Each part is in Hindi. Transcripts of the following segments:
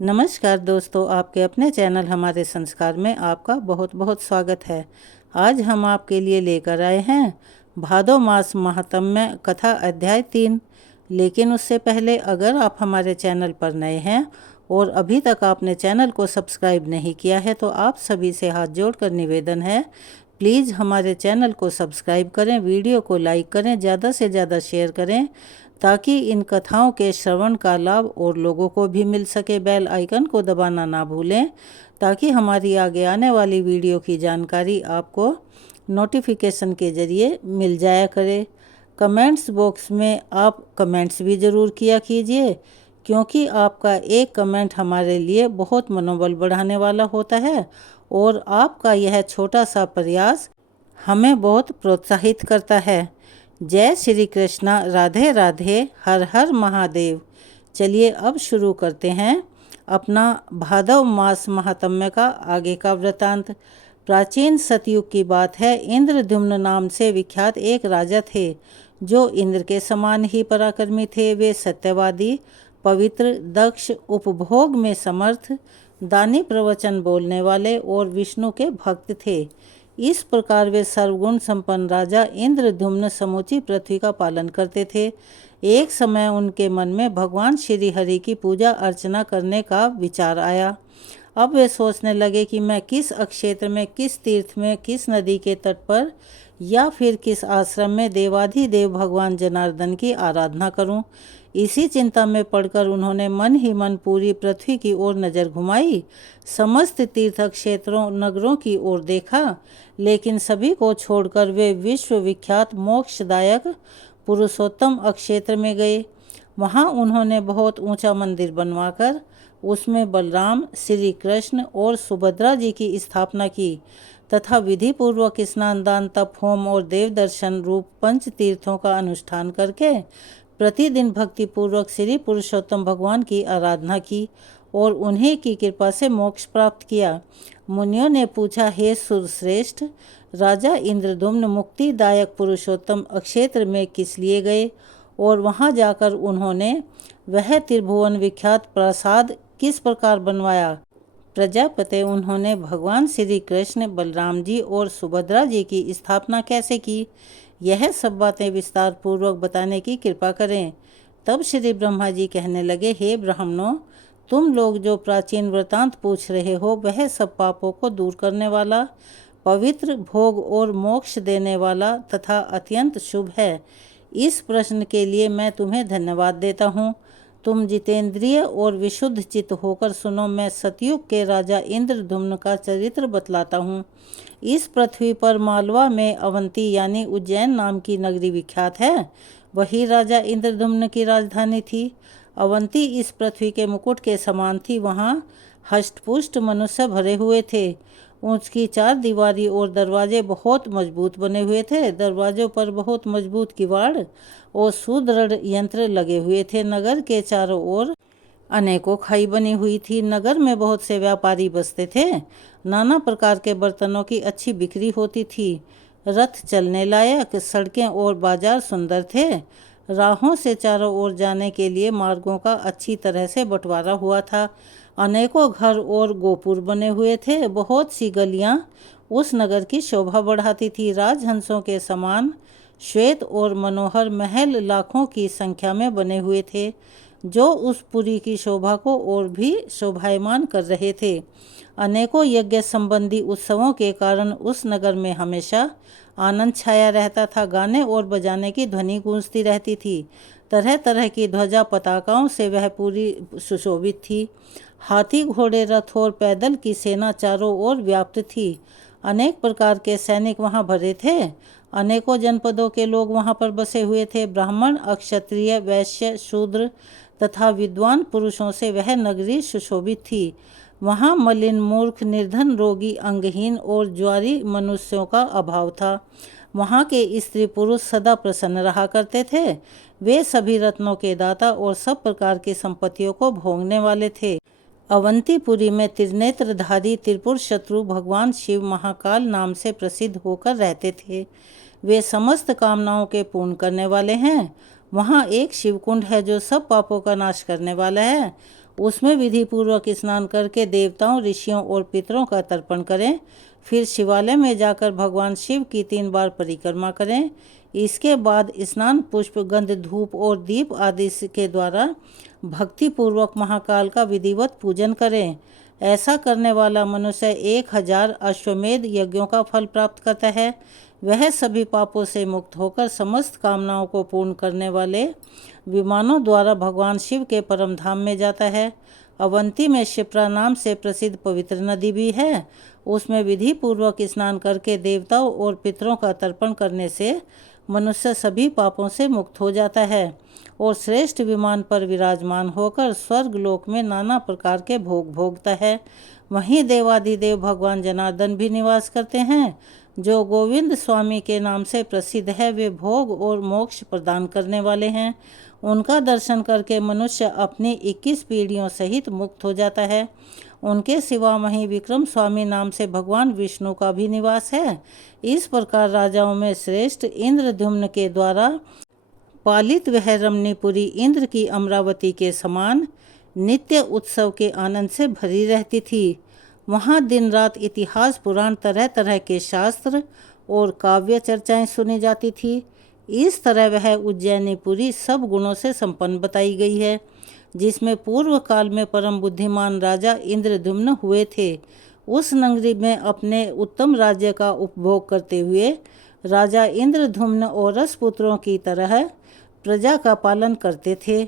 नमस्कार दोस्तों, आपके अपने चैनल हमारे संस्कार में आपका बहुत बहुत स्वागत है। आज हम आपके लिए लेकर आए हैं भादो मास महात्म्य कथा अध्याय 3। लेकिन उससे पहले अगर आप हमारे चैनल पर नए हैं और अभी तक आपने चैनल को सब्सक्राइब नहीं किया है तो आप सभी से हाथ जोड़कर निवेदन है, प्लीज़ हमारे चैनल को सब्सक्राइब करें, वीडियो को लाइक करें, ज़्यादा से ज़्यादा शेयर करें ताकि इन कथाओं के श्रवण का लाभ और लोगों को भी मिल सके। बेल आइकन को दबाना ना भूलें ताकि हमारी आगे आने वाली वीडियो की जानकारी आपको नोटिफिकेशन के ज़रिए मिल जाया करे। कमेंट्स बॉक्स में आप कमेंट्स भी ज़रूर किया कीजिए, क्योंकि आपका एक कमेंट हमारे लिए बहुत मनोबल बढ़ाने वाला होता है और आपका यह छोटा सा प्रयास हमें बहुत प्रोत्साहित करता है। जय श्री कृष्णा, राधे राधे, हर हर महादेव। चलिए अब शुरू करते हैं अपना भादव मास महात्म्य का आगे का वृतांत। प्राचीन सतयुग की बात है। इंद्रद्युम्न नाम से विख्यात एक राजा थे जो इंद्र के समान ही पराक्रमी थे। वे सत्यवादी, पवित्र, दक्ष, उपभोग में समर्थ, दानी, प्रवचन बोलने वाले और विष्णु के भक्त थे। इस प्रकार वे सर्वगुण संपन्न राजा इंद्रद्युम्न समूची पृथ्वी का पालन करते थे। एक समय उनके मन में भगवान श्री हरि की पूजा अर्चना करने का विचार आया। अब वे सोचने लगे कि मैं किस अक्षेत्र में, किस तीर्थ में, किस नदी के तट पर या फिर किस आश्रम में देवाधिदेव भगवान जनार्दन की आराधना करूं। इसी चिंता में पड़कर उन्होंने मन ही मन पूरी पृथ्वी की ओर नज़र घुमाई। समस्त तीर्थ क्षेत्रों, नगरों की ओर देखा, लेकिन सभी को छोड़कर वे विश्व विख्यात मोक्षदायक पुरुषोत्तम अक्षेत्र में गए। वहाँ उन्होंने बहुत ऊंचा मंदिर बनवाकर उसमें बलराम, श्री कृष्ण और सुभद्रा जी की स्थापना की तथा विधि पूर्वक स्नान, दान, तप, होम और देव दर्शन रूप पंच तीर्थों का अनुष्ठान करके प्रतिदिन भक्ति पूर्वक श्री पुरुषोत्तम भगवान की आराधना की और उन्हीं की कृपा से मोक्ष प्राप्त किया। मुनियों ने पूछा, हे सुरश्रेष्ठ राजा इंद्रद्युम्न मुक्तिदायक पुरुषोत्तम अक्षेत्र में किस लिए गए और वहां जाकर उन्होंने वह त्रिभुवन विख्यात प्रासाद किस प्रकार बनवाया। प्रजापते, उन्होंने भगवान श्री कृष्ण, बलराम जी और सुभद्रा जी की स्थापना कैसे की, यह सब बातें विस्तार पूर्वक बताने की कृपा करें। तब श्री ब्रह्मा जी कहने लगे, हे ब्राह्मणों, तुम लोग जो प्राचीन वृतांत पूछ रहे हो वह सब पापों को दूर करने वाला, पवित्र, भोग और मोक्ष देने वाला तथा अत्यंत शुभ है। इस प्रश्न के लिए मैं तुम्हें धन्यवाद देता हूँ। तुम जितेंद्रिय और विशुद्ध चित्त होकर सुनो। मैं सतयुग के राजा इंद्रद्युम्न का चरित्र बतलाता हूँ। इस पृथ्वी पर मालवा में अवंती यानी उज्जैन नाम की नगरी विख्यात है। वही राजा इंद्रद्युम्न की राजधानी थी। अवंती इस पृथ्वी के मुकुट के समान थी। वहाँ हष्टपुष्ट मनुष्य भरे हुए थे। उसकी चार दीवारी और दरवाजे बहुत मजबूत बने हुए थे। दरवाजों पर बहुत मजबूत किवाड़ और सुदृढ़ यंत्र लगे हुए थे। नगर के चारों ओर अनेकों खाई बनी हुई थी। नगर में बहुत से व्यापारी बसते थे। नाना प्रकार के बर्तनों की अच्छी बिक्री होती थी। रथ चलने लायक, सड़कें और बाजार सुंदर थे। राहों से चारों ओर जाने के लिए मार्गों का अच्छी तरह से बंटवारा हुआ था। अनेकों घर और गोपुर बने हुए थे। बहुत सी गलियां उस नगर की शोभा बढ़ाती थी। राजहंसों के समान श्वेत और मनोहर महल लाखों की संख्या में बने हुए थे, जो उस पुरी की शोभा को और भी शोभायमान कर रहे थे। अनेकों यज्ञ संबंधी उत्सवों के कारण उस नगर में हमेशा आनंद छाया रहता था। गाने और बजाने की ध्वनि गूंजती रहती थी। तरह तरह की ध्वजा पताकाओं से वह पूरी सुशोभित थी। हाथी, घोड़े, रथ और पैदल की सेना चारों ओर व्याप्त थी। अनेक प्रकार के सैनिक वहां भरे थे। अनेकों जनपदों के लोग वहां पर बसे हुए थे। ब्राह्मण, अक्षत्रिय, वैश्य, शूद्र तथा विद्वान पुरुषों से वह नगरी सुशोभित थी। वहाँ मलिन, मूर्ख, निर्धन, रोगी, अंगहीन और ज्वारी मनुष्यों का अभाव था। वहाँ के स्त्री पुरुष सदा प्रसन्न रहा करते थे। वे सभी रत्नों के दाता और सब प्रकार की संपत्तियों को भोगने वाले थे। अवंतीपुरी में त्रिनेत्रधारी त्रिपुर शत्रु भगवान शिव महाकाल नाम से प्रसिद्ध होकर रहते थे। वे समस्त कामनाओं के पूर्ण करने वाले हैं। वहाँ एक शिवकुंड है जो सब पापों का नाश करने वाला है। उसमें विधि पूर्वक स्नान करके देवताओं, ऋषियों और पितरों का तर्पण करें। फिर शिवालय में जाकर भगवान शिव की 3 बार परिक्रमा करें। इसके बाद स्नान, पुष्प, गंध, धूप और दीप आदि के द्वारा भक्ति पूर्वक महाकाल का विधिवत पूजन करें। ऐसा करने वाला मनुष्य 1000 अश्वमेध यज्ञों का फल प्राप्त करता है। वह सभी पापों से मुक्त होकर समस्त कामनाओं को पूर्ण करने वाले विमानों द्वारा भगवान शिव के परम धाम में जाता है। अवंती में शिप्रा नाम से प्रसिद्ध पवित्र नदी भी है। उसमें विधि पूर्वक स्नान करके देवताओं और पितरों का तर्पण करने से मनुष्य सभी पापों से मुक्त हो जाता है और श्रेष्ठ विमान पर विराजमान होकर स्वर्ग लोक में नाना प्रकार के भोग भोगता है। वहीं देवाधिदेव भगवान जनार्दन भी निवास करते हैं, जो गोविंद स्वामी के नाम से प्रसिद्ध है। वे भोग और मोक्ष प्रदान करने वाले हैं। उनका दर्शन करके मनुष्य अपनी 21 पीढ़ियों सहित मुक्त हो जाता है। उनके सिवा वहीं विक्रम स्वामी नाम से भगवान विष्णु का भी निवास है। इस प्रकार राजाओं में श्रेष्ठ इंद्रद्युम्न के द्वारा पालित वह रमणीपुरी इंद्र की अमरावती के समान नित्य उत्सव के आनंद से भरी रहती थी। वहाँ दिन रात इतिहास, पुराण, तरह तरह के शास्त्र और काव्य चर्चाएं सुनी जाती थी। इस तरह वह उज्जैनीपुरी सब गुणों से संपन्न बताई गई है, जिसमें पूर्व काल में परम बुद्धिमान राजा इंद्रद्युम्न हुए थे। उस नगरी में अपने उत्तम राज्य का उपभोग करते हुए राजा इंद्रद्युम्न औरस पुत्रों की तरह प्रजा का पालन करते थे।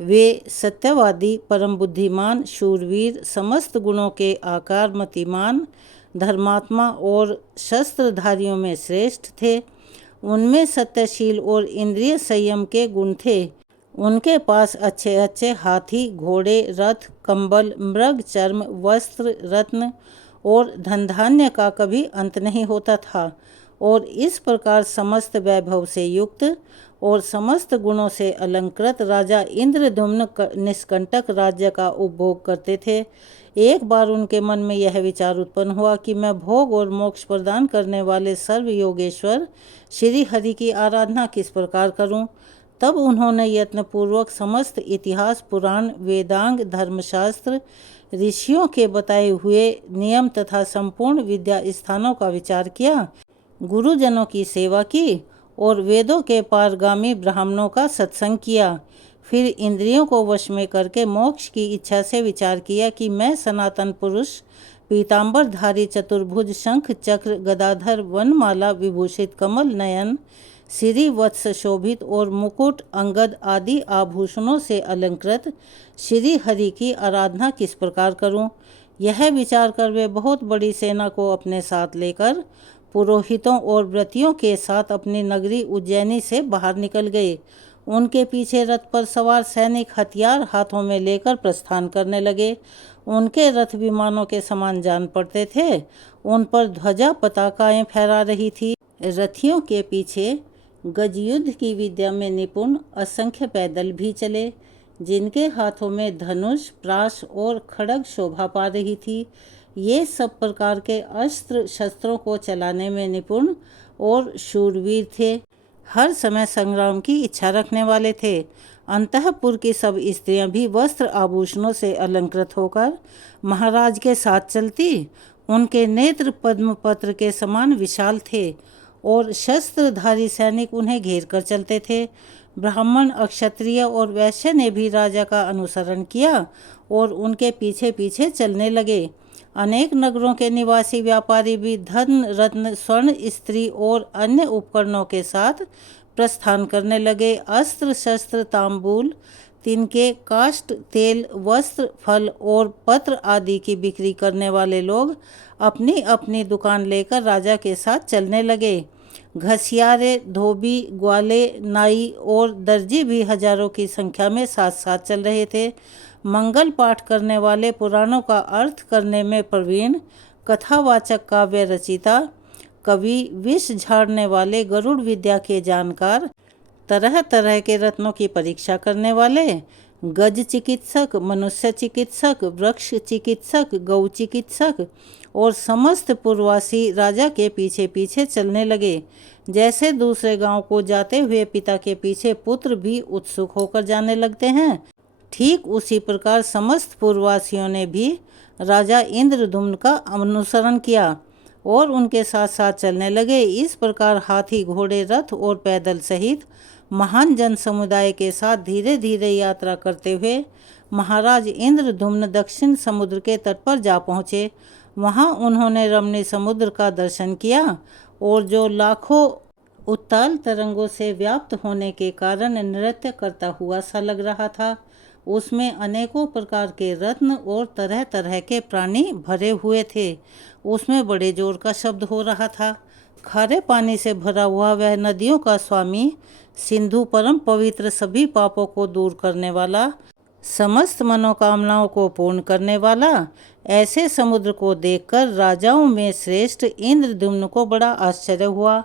वे सत्यवादी, परम बुद्धिमान, शूरवीर, समस्त गुणों के आकार, मतिमान, धर्मात्मा और शस्त्रधारियों में श्रेष्ठ थे। उनमें सत्यशील और इंद्रिय संयम के गुण थे। उनके पास अच्छे अच्छे हाथी, घोड़े, रथ, कंबल, मृग, चर्म, वस्त्र, रत्न और धन धान्य का कभी अंत नहीं होता था। और इस प्रकार समस्त वैभव से युक्त और समस्त गुणों से अलंकृत राजा इंद्रद्युम्न निष्कंटक राज्य का उपभोग करते थे। एक बार उनके मन में यह विचार उत्पन्न हुआ कि मैं भोग और मोक्ष प्रदान करने वाले सर्व योगेश्वर श्री हरि की आराधना किस प्रकार करूं। तब उन्होंने यत्नपूर्वक समस्त इतिहास, पुराण, वेदांग, धर्मशास्त्र, ऋषियों के बताए हुए नियम तथा संपूर्ण विद्या स्थानों का विचार किया, गुरुजनों की सेवा की और वेदों के पारगामी ब्राह्मणों का सत्संग किया। फिर इंद्रियों को वश में करके मोक्ष की इच्छा से विचार किया कि मैं सनातन पुरुष, पीताम्बरधारी, चतुर्भुज, शंख चक्र गदाधर, वनमाला विभूषित, कमल नयन, श्री वत्स शोभित और मुकुट, अंगद आदि आभूषणों से अलंकृत श्री हरि की आराधना किस प्रकार करूं। यह विचार कर वे बहुत बड़ी सेना को अपने साथ लेकर पुरोहितों और व्रतियों के साथ अपनी नगरी उज्जैनी से बाहर निकल गए। उनके पीछे रथ पर सवार सैनिक हथियार हाथों में लेकर प्रस्थान करने लगे। उनके रथ विमानों के समान जान पड़ते थे। उन पर ध्वजा पताकाएं फहरा रही थी। रथियों के पीछे गजयुद्ध की विद्या में निपुण असंख्य पैदल भी चले, जिनके हाथों में धनुष, प्राश और खड्ग शोभा पा रही थी। ये सब प्रकार के अस्त्र शस्त्रों को चलाने में निपुण और शूरवीर थे। हर समय संग्राम की इच्छा रखने वाले थे। अंतःपुर की सब स्त्रियां भी वस्त्र आभूषणों से अलंकृत होकर महाराज के साथ चलती। उनके नेत्र पद्म पत्र के समान विशाल थे और शस्त्रधारी सैनिक उन्हें घेर कर चलते थे। ब्राह्मण, क्षत्रिय और वैश्य ने भी राजा का अनुसरण किया और उनके पीछे पीछे चलने लगे। अनेक नगरों के निवासी व्यापारी भी धन, रत्न, स्वर्ण, स्त्री और अन्य उपकरणों के साथ प्रस्थान करने लगे। अस्त्र शस्त्र, तांबूल, तिनके, काष्ठ, तेल, वस्त्र, फल और पत्र आदि की बिक्री करने वाले लोग अपनी अपनी दुकान लेकर राजा के साथ चलने लगे। घसियारे, धोबी, ग्वाले, नाई और दर्जी भी हजारों की संख्या में साथ साथ चल रहे थे। मंगल पाठ करने वाले, पुराणों का अर्थ करने में प्रवीण, कथावाचक, काव्य रचिता, कवि, विष झाड़ने वाले, गरुड़ विद्या के जानकार, तरह तरह के रत्नों की परीक्षा करने वाले, गज चिकित्सक, मनुष्य चिकित्सक, वृक्ष चिकित्सक, गौ चिकित्सक और समस्त पूर्ववासी राजा के पीछे पीछे चलने लगे। जैसे दूसरे गांव को जाते हुए पिता के पीछे पुत्र भी उत्सुक होकर जाने लगते हैं, ठीक उसी प्रकार समस्त पूर्ववासियों ने भी राजा इंद्रद्युम्न का अनुसरण किया और उनके साथ साथ चलने लगे। इस प्रकार हाथी, घोड़े, रथ और पैदल सहित महान जन समुदाय के साथ धीरे धीरे यात्रा करते हुए महाराज इंद्रद्युम्न दक्षिण समुद्र के तट पर जा पहुँचे। वहाँ उन्होंने रमणीय समुद्र का दर्शन किया और जो लाखों उत्ताल तरंगों से व्याप्त होने के कारण नृत्य करता हुआ सा लग रहा था, उसमें अनेकों प्रकार के रत्न और तरह तरह के प्राणी भरे हुए थे। उसमें बड़े जोर का शब्द हो रहा था। खारे पानी से भरा हुआ वह नदियों का स्वामी सिंधु, परम पवित्र, सभी पापों को दूर करने वाला, समस्त मनोकामनाओं को पूर्ण करने वाला, ऐसे समुद्र को देखकर राजाओं में श्रेष्ठ इंद्रद्युम्न को बड़ा आश्चर्य हुआ।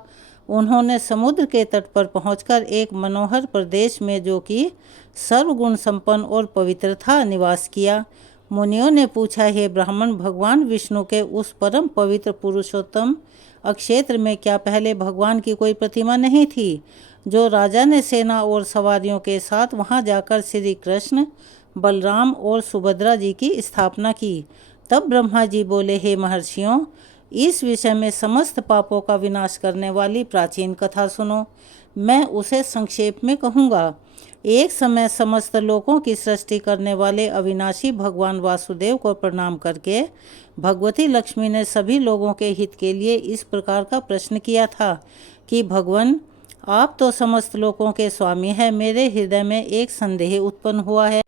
उन्होंने समुद्र के तट पर पहुंचकर एक मनोहर प्रदेश में, जो कि सर्वगुण संपन्न और पवित्र था, निवास किया। मुनियों ने पूछा, हे ब्राह्मण, भगवान विष्णु के उस परम पवित्र पुरुषोत्तम अक्षेत्र में क्या पहले भगवान की कोई प्रतिमा नहीं थी? जो राजा ने सेना और सवारियों के साथ वहां जाकर श्री कृष्ण, बलराम और सुभद्रा जी की स्थापना की। तब ब्रह्मा जी बोले, हे महर्षियों, इस विषय में समस्त पापों का विनाश करने वाली प्राचीन कथा सुनो। मैं उसे संक्षेप में कहूँगा। एक समय समस्त लोकों की सृष्टि करने वाले अविनाशी भगवान वासुदेव को प्रणाम करके भगवती लक्ष्मी ने सभी लोगों के हित के लिए इस प्रकार का प्रश्न किया था कि भगवान, आप तो समस्त लोकों के स्वामी हैं। मेरे हृदय में एक संदेह उत्पन्न हुआ है,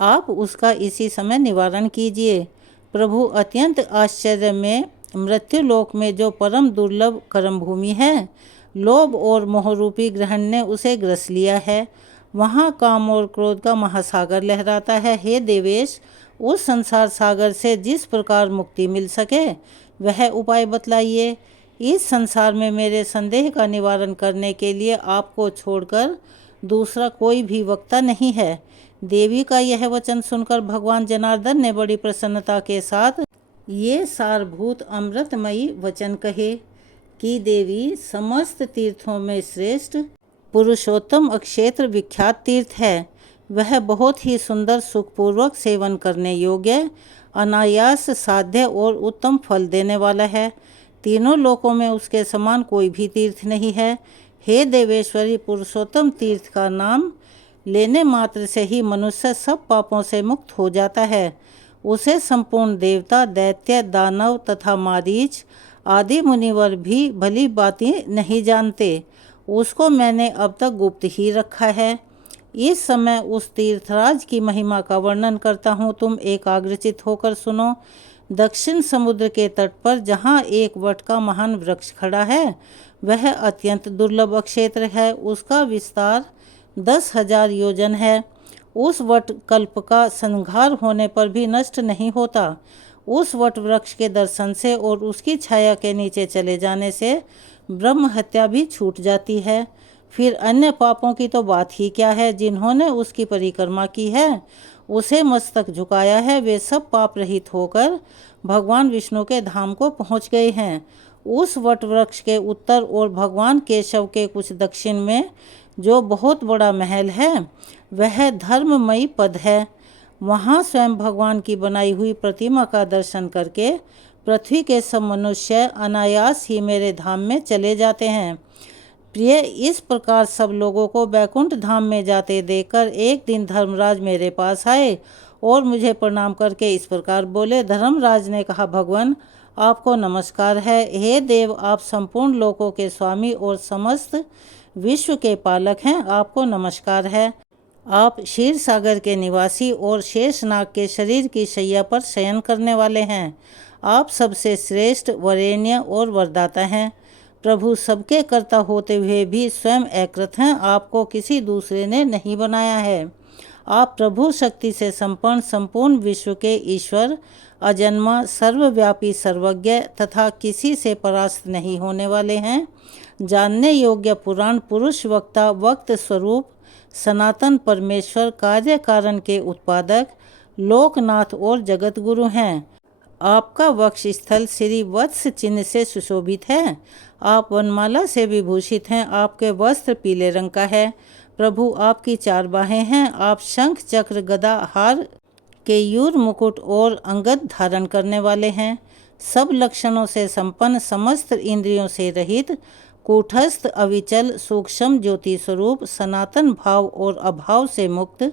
आप उसका इसी समय निवारण कीजिए। प्रभु, अत्यंत आश्चर्य में मृत्यु लोक में जो परम दुर्लभ कर्म भूमि है, लोभ और मोहरूपी ग्रहण ने उसे ग्रस लिया है। वहाँ काम और क्रोध का महासागर लहराता है। हे देवेश, उस संसार सागर से जिस प्रकार मुक्ति मिल सके वह उपाय बतलाइए। इस संसार में मेरे संदेह का निवारण करने के लिए आपको छोड़कर दूसरा कोई भी वक्ता नहीं है। देवी का यह वचन सुनकर भगवान जनार्दन ने बड़ी प्रसन्नता के साथ ये सारभूत अमृतमयी वचन कहे कि देवी, समस्त तीर्थों में श्रेष्ठ पुरुषोत्तम अक्षेत्र विख्यात तीर्थ है। वह बहुत ही सुंदर, सुखपूर्वक सेवन करने योग्य, अनायास साध्य और उत्तम फल देने वाला है। तीनों लोकों में उसके समान कोई भी तीर्थ नहीं है। हे देवेश्वरी, पुरुषोत्तम तीर्थ का नाम लेने मात्र से ही मनुष्य सब पापों से मुक्त हो जाता है। उसे संपूर्ण देवता, दैत्य, दानव तथा मारीच आदि मुनिवर भी भली बातें नहीं जानते। उसको मैंने अब तक गुप्त ही रखा है। इस समय उस तीर्थराज की महिमा का वर्णन करता हूँ, तुम एकाग्रचित होकर सुनो। दक्षिण समुद्र के तट पर जहाँ एक वट का महान वृक्ष खड़ा है, वह अत्यंत दुर्लभ क्षेत्र है। उसका विस्तार 10,000 योजन है। उस वट कल्प का संहार होने पर भी नष्ट नहीं होता। उस वट वृक्ष के दर्शन से और उसकी छाया के नीचे चले जाने से ब्रह्म हत्या भी छूट जाती है। फिर अन्य पापों की तो बात ही क्या है। जिन्होंने उसकी परिक्रमा की है, उसे मस्तक झुकाया है, वे सब पाप रहित होकर भगवान विष्णु के धाम को पहुँच गए हैं। उस वट वृक्ष के उत्तर और भगवान केशव के कुछ दक्षिण में जो बहुत बड़ा महल है, वह धर्ममयी पद है। वहाँ स्वयं भगवान की बनाई हुई प्रतिमा का दर्शन करके पृथ्वी के सब मनुष्य अनायास ही मेरे धाम में चले जाते हैं। प्रिय, इस प्रकार सब लोगों को बैकुंठ धाम में जाते देखकर एक दिन धर्मराज मेरे पास आए और मुझे प्रणाम करके इस प्रकार बोले। धर्मराज ने कहा, भगवान, आपको नमस्कार है। हे देव, आप संपूर्ण लोकों के स्वामी और समस्त विश्व के पालक हैं, आपको नमस्कार है। आप क्षीर सागर के निवासी और शेषनाग के शरीर की शैया पर शयन करने वाले हैं। आप सबसे श्रेष्ठ, वरेण्य और वरदाता हैं। प्रभु, सबके कर्ता होते हुए भी स्वयं एकृत हैं। आपको किसी दूसरे ने नहीं बनाया है। आप प्रभु शक्ति से संपन्न, संपूर्ण विश्व के ईश्वर, अजन्मा, सर्वव्यापी, सर्वज्ञ तथा किसी से परास्त नहीं होने वाले हैं। जानने योग्य पुराण पुरुष, वक्ता, वक्त स्वरूप, सनातन परमेश्वर, कार्य कारण के उत्पादक, लोकनाथ और जगत गुरु हैं। आपका वक्ष स्थल श्री वत्स चिन्ह से सुशोभित है। आप वनमाला से विभूषित हैं। आपके वस्त्र पीले रंग का है। प्रभु आपकी चार बाहें हैं। आप शंख चक्र गदा हार केयूर मुकुट और अंगद धारण करने वाले हैं। सब लक्षणों से संपन्न, समस्त इंद्रियों से रहित, कूटस्थ, अविचल, सूक्ष्म ज्योति स्वरूप, सनातन भाव और अभाव से मुक्त,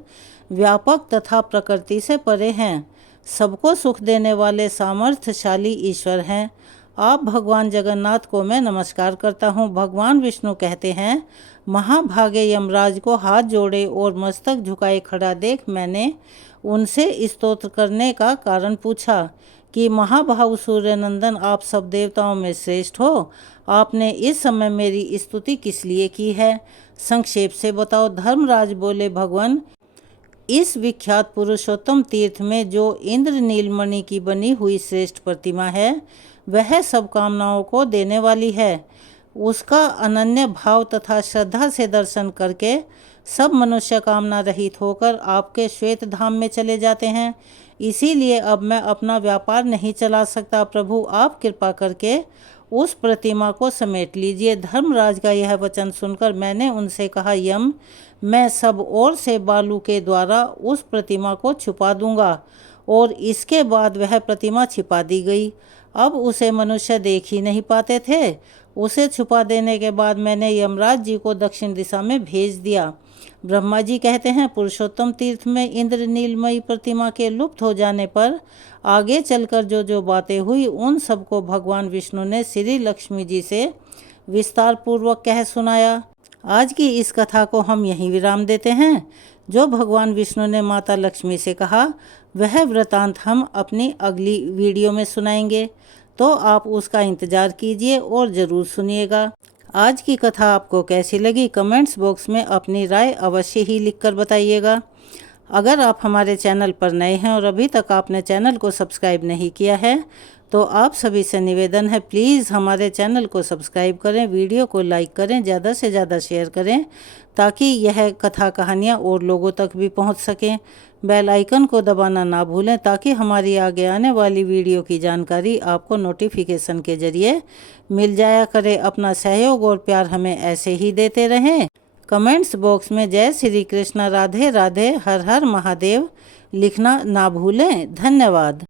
व्यापक तथा प्रकृति से परे हैं। सबको सुख देने वाले सामर्थ्यशाली ईश्वर हैं। आप भगवान जगन्नाथ को मैं नमस्कार करता हूँ। भगवान विष्णु कहते हैं, महाभागे यमराज को हाथ जोड़े और मस्तक झुकाए खड़ा देख मैंने उनसे स्तोत्र करने का कारण पूछा कि महाभाव सूर्यनंदन, आप सब देवताओं में श्रेष्ठ हो। आपने इस समय मेरी स्तुति किस लिए की है? संक्षेप से बताओ। धर्मराज बोले, भगवान, इस विख्यात पुरुषोत्तम तीर्थ में जो इंद्र नीलमणि की बनी हुई श्रेष्ठ प्रतिमा है, वह सब कामनाओं को देने वाली है। उसका अनन्य भाव तथा श्रद्धा से दर्शन करके सब मनुष्य कामना रहित होकर आपके श्वेत धाम में चले जाते हैं। इसीलिए अब मैं अपना व्यापार नहीं चला सकता। प्रभु, आप कृपा करके उस प्रतिमा को समेट लीजिए। धर्मराज का यह वचन सुनकर मैंने उनसे कहा, यम, मैं सब ओर से बालू के द्वारा उस प्रतिमा को छुपा दूंगा। और इसके बाद वह प्रतिमा छिपा दी गई। अब उसे मनुष्य देख ही नहीं पाते थे। उसे छुपा देने के बाद मैंने यमराज जी को दक्षिण दिशा में भेज दिया। ब्रह्मा जी कहते हैं, पुरुषोत्तम तीर्थ में इंद्र नीलमयी प्रतिमा के लुप्त हो जाने पर आगे चलकर जो जो बातें हुई, उन सबको भगवान विष्णु ने श्री लक्ष्मी जी से विस्तार पूर्वक कह सुनाया। आज की इस कथा को हम यहीं विराम देते हैं। जो भगवान विष्णु ने माता लक्ष्मी से कहा, वह वृतांत हम अपनी अगली वीडियो में सुनाएंगे, तो आप उसका इंतज़ार कीजिए और ज़रूर सुनिएगा। आज की कथा आपको कैसी लगी, कमेंट्स बॉक्स में अपनी राय अवश्य ही लिखकर बताइएगा। अगर आप हमारे चैनल पर नए हैं और अभी तक आपने चैनल को सब्सक्राइब नहीं किया है, तो आप सभी से निवेदन है, प्लीज़ हमारे चैनल को सब्सक्राइब करें, वीडियो को लाइक करें, ज़्यादा से ज़्यादा शेयर करें, ताकि यह कथा कहानियाँ और लोगों तक भी पहुँच सकें। बेल आइकन को दबाना ना भूलें, ताकि हमारी आगे आने वाली वीडियो की जानकारी आपको नोटिफिकेशन के ज़रिए मिल जाया करे। अपना सहयोग और प्यार हमें ऐसे ही देते रहें। कमेंट्स बॉक्स में जय श्री कृष्ण, राधे राधे, हर हर महादेव लिखना ना भूलें। धन्यवाद।